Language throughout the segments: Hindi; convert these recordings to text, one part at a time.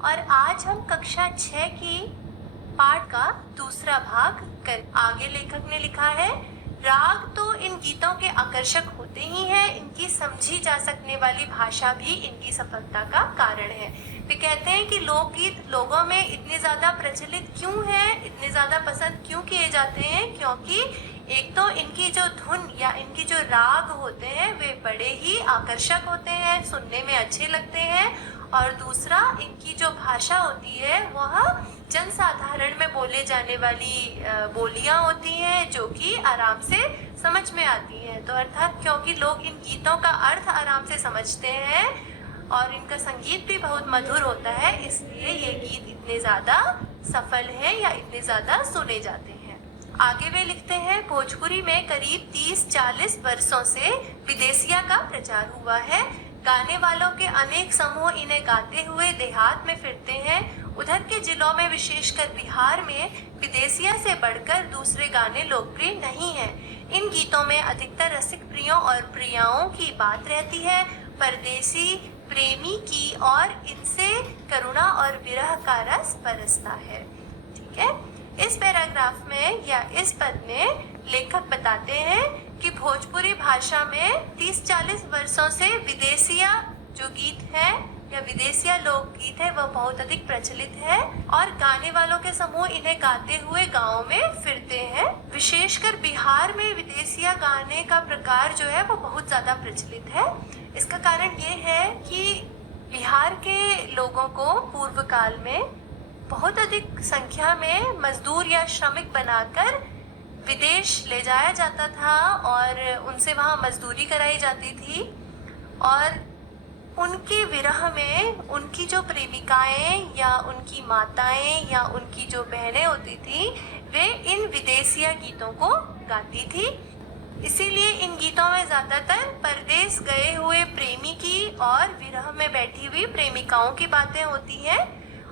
और आज हम कक्षा 6 की पाठ का दूसरा भाग कर आगे लेखक ने लिखा है, राग तो इन गीतों के आकर्षक होते ही हैं, इनकी समझी जा सकने वाली भाषा भी इनकी सफलता का कारण है। वे कहते हैं कि लोकगीत लोगों में इतने ज़्यादा प्रचलित क्यों हैं, इतने ज़्यादा पसंद क्यों किए जाते हैं, क्योंकि एक तो इनकी जो धुन या इनकी जो राग होते हैं वे बड़े ही आकर्षक होते हैं, सुनने में अच्छे लगते हैं, और दूसरा इनकी जो भाषा होती है वह जनसाधारण में बोले जाने वाली बोलियां होती हैं जो कि आराम से समझ में आती हैं। तो अर्थात क्योंकि लोग इन गीतों का अर्थ आराम से समझते हैं और इनका संगीत भी बहुत मधुर होता है, इसलिए ये गीत इतने ज़्यादा सफल हैं या इतने ज़्यादा सुने जाते हैं। आगे वे लिखते हैं, भोजपुरी में करीब 30-40 वर्षों से विदेशिया का प्रचार हुआ है। गाने वालों के अनेक समूह इन्हें गाते हुए देहात में फिरते हैं। उधर के जिलों में विशेषकर बिहार में विदेशिया से बढ़कर दूसरे गाने लोकप्रिय नहीं हैं। इन गीतों में अधिकतर रसिक प्रियों और प्रियाओं की बात रहती है, परदेसी प्रेमी की, और इनसे करुणा और विरह का रस बरसता है। ठीक है, इस पैराग्राफ में या इस पद में लेखक बताते हैं कि भोजपुरी भाषा में 30-40 वर्षों से विदेशिया जो गीत है या विदेशिया लोकगीत है वह बहुत अधिक प्रचलित है, और गाने वालों के समूह इन्हें गाते हुए गाँव में फिरते हैं। विशेषकर बिहार में विदेशिया गाने का प्रकार जो है वो बहुत ज़्यादा प्रचलित है। इसका कारण ये है कि बिहार के लोगों को पूर्व काल में बहुत अधिक संख्या में मजदूर या श्रमिक बनाकर विदेश ले जाया जाता था और उनसे वहाँ मजदूरी कराई जाती थी, और उनके विरह में उनकी जो प्रेमिकाएं या उनकी माताएं या उनकी जो बहनें होती थी वे इन विदेशिया गीतों को गाती थी। इसीलिए इन गीतों में ज़्यादातर परदेश गए हुए प्रेमी की और विरह में बैठी हुई प्रेमिकाओं की बातें होती हैं,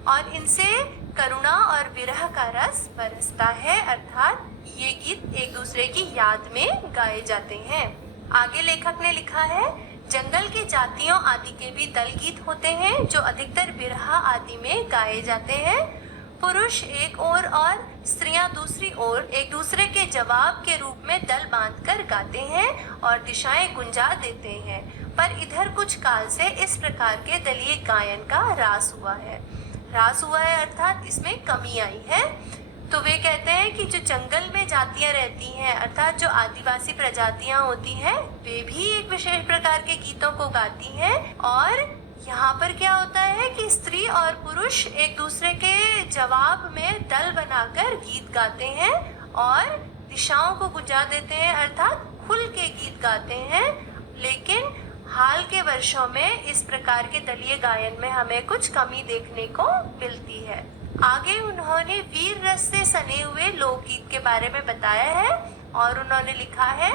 और इनसे करुणा और विरह का रस बरसता है, अर्थात ये गीत एक दूसरे की याद में गाए जाते हैं। आगे लेखक ने लिखा है, जंगल के जातियों आदि के भी दल गीत होते हैं जो अधिकतर बिरहा आदि में गाए जाते हैं। पुरुष एक ओर और स्त्रियां दूसरी ओर एक दूसरे के जवाब के रूप में दल बांधकर गाते हैं और दिशाएं गुंजा देते हैं, पर इधर कुछ काल से इस प्रकार के दलीय गायन का ह्रास हुआ है। ह्रास हुआ है अर्थात इसमें कमी आई है। तो वे कहते हैं कि जो जंगल में जातियां रहती हैं, अर्थात जो आदिवासी प्रजातियां होती हैं, वे भी एक विशेष प्रकार के गीतों को गाती हैं, और यहाँ पर क्या होता है कि स्त्री और पुरुष एक दूसरे के जवाब में दल बनाकर गीत गाते हैं और दिशाओं को गुंजा देते हैं, अर्थात खुल के गीत गाते हैं। लेकिन हाल के वर्षों में इस प्रकार के दलीय गायन में हमें कुछ कमी देखने को मिलती है। आगे उन्होंने वीर रस से सने हुए लोकगीत के बारे में बताया है, और उन्होंने लिखा है,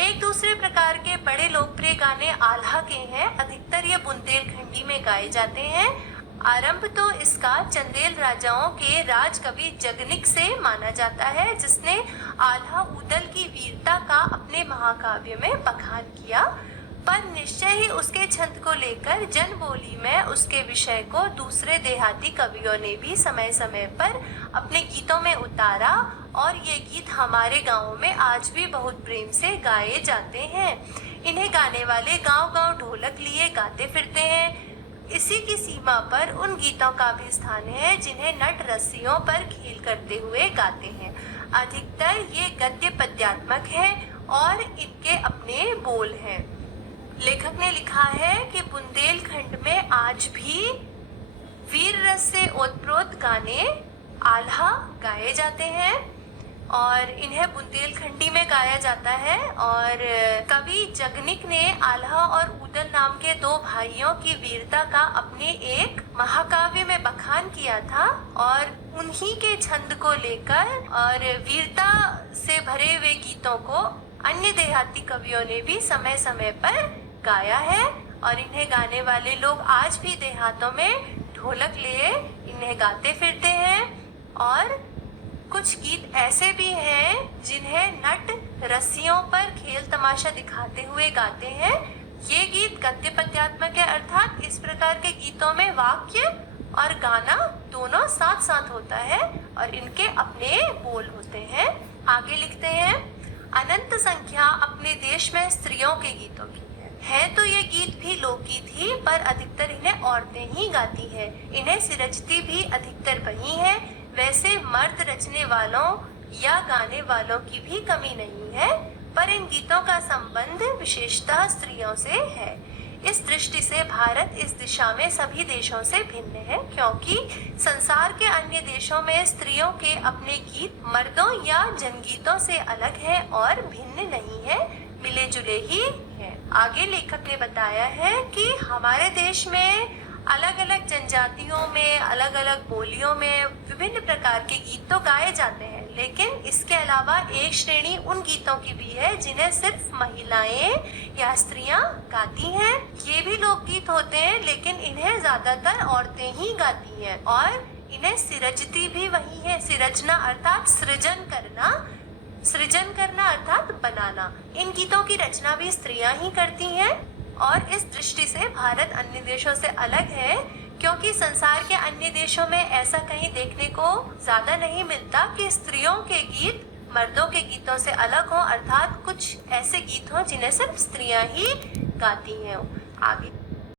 एक दूसरे प्रकार के बड़े लोकप्रिय गाने आल्हा के हैं। अधिकतर ये बुंदेलखंडी में गाए जाते हैं। आरंभ तो इसका चंदेल राजाओं के राजकवि जगनिक से माना जाता है, जिसने आल्हा उदल की वीरता का अपने महाकाव्य में बखान किया, पर निश्चय ही उसके छंद को लेकर जनबोली में उसके विषय को दूसरे देहाती कवियों ने भी समय समय पर अपने गीतों में उतारा, और ये गीत हमारे गाँव में आज भी बहुत प्रेम से गाए जाते हैं। इन्हें गाने वाले गांव-गांव ढोलक लिए गाते फिरते हैं। इसी की सीमा पर उन गीतों का भी स्थान है जिन्हें नट रस्सियों पर खेल करते हुए गाते हैं। अधिकतर ये गद्य पद्यात्मक है और इनके अपने बोल हैं। लेखक ने लिखा है कि बुंदेलखंड में आज भी वीर रस से ओतप्रोत गाने आल्हा गाए जाते हैं, और इन्हें बुंदेलखंडी में गाया जाता है। और कवि जगनिक ने आल्हा और उदल नाम के दो भाइयों की वीरता का अपने एक महाकाव्य में बखान किया था, और उन्हीं के छंद को लेकर और वीरता से भरे हुए गीतों को अन्य देहाती कवियों ने भी समय समय पर गाया है, और इन्हें गाने वाले लोग आज भी देहातों में ढोलक लिए इन्हें गाते फिरते हैं। और कुछ गीत ऐसे भी हैं जिन्हें नट रस्सियों पर खेल तमाशा दिखाते हुए गाते हैं। ये गीत गद्य पद्यात्मक है, अर्थात इस प्रकार के गीतों में वाक्य और गाना दोनों साथ साथ होता है और इनके अपने बोल होते हैं। आगे लिखते हैं, अनंत संख्या अपने देश में स्त्रियों के गीतों की है तो ये गीत भी लोकगीत ही, पर अधिकतर इन्हें औरतें ही गाती हैं। इन्हें सिरजती भी अधिकतर वही है। वैसे मर्द रचने वालों या गाने वालों की भी कमी नहीं है, पर इन गीतों का संबंध विशेषतः स्त्रियों से है। इस दृष्टि से भारत इस दिशा में सभी देशों से भिन्न है, क्योंकि संसार के अन्य देशों में स्त्रियों के अपने गीत मर्दों या जनगीतों से अलग है और भिन्न नहीं है, मिले जुले ही है। आगे लेखक ने बताया है कि हमारे देश में अलग अलग जनजातियों में अलग अलग बोलियों में विभिन्न प्रकार के गीत तो गाए जाते हैं, लेकिन इसके अलावा एक श्रेणी उन गीतों की भी है जिन्हें सिर्फ महिलाएं या स्त्रियां गाती हैं। ये भी लोकगीत होते हैं, लेकिन इन्हें ज्यादातर औरतें ही गाती हैं और इन्हें सिरजती भी वही है। सिरजना अर्थात सृजन करना अर्थात बनाना। इन गीतों की रचना भी स्त्रियां ही करती हैं और इस दृष्टि से भारत अन्य देशों से अलग है, क्योंकि संसार के अन्य देशों में ऐसा कहीं देखने को ज्यादा नहीं मिलता कि स्त्रियों के गीत मर्दों के गीतों से अलग हो, अर्थात कुछ ऐसे गीत हो जिन्हें सिर्फ स्त्रियां ही गाती हैं। आगे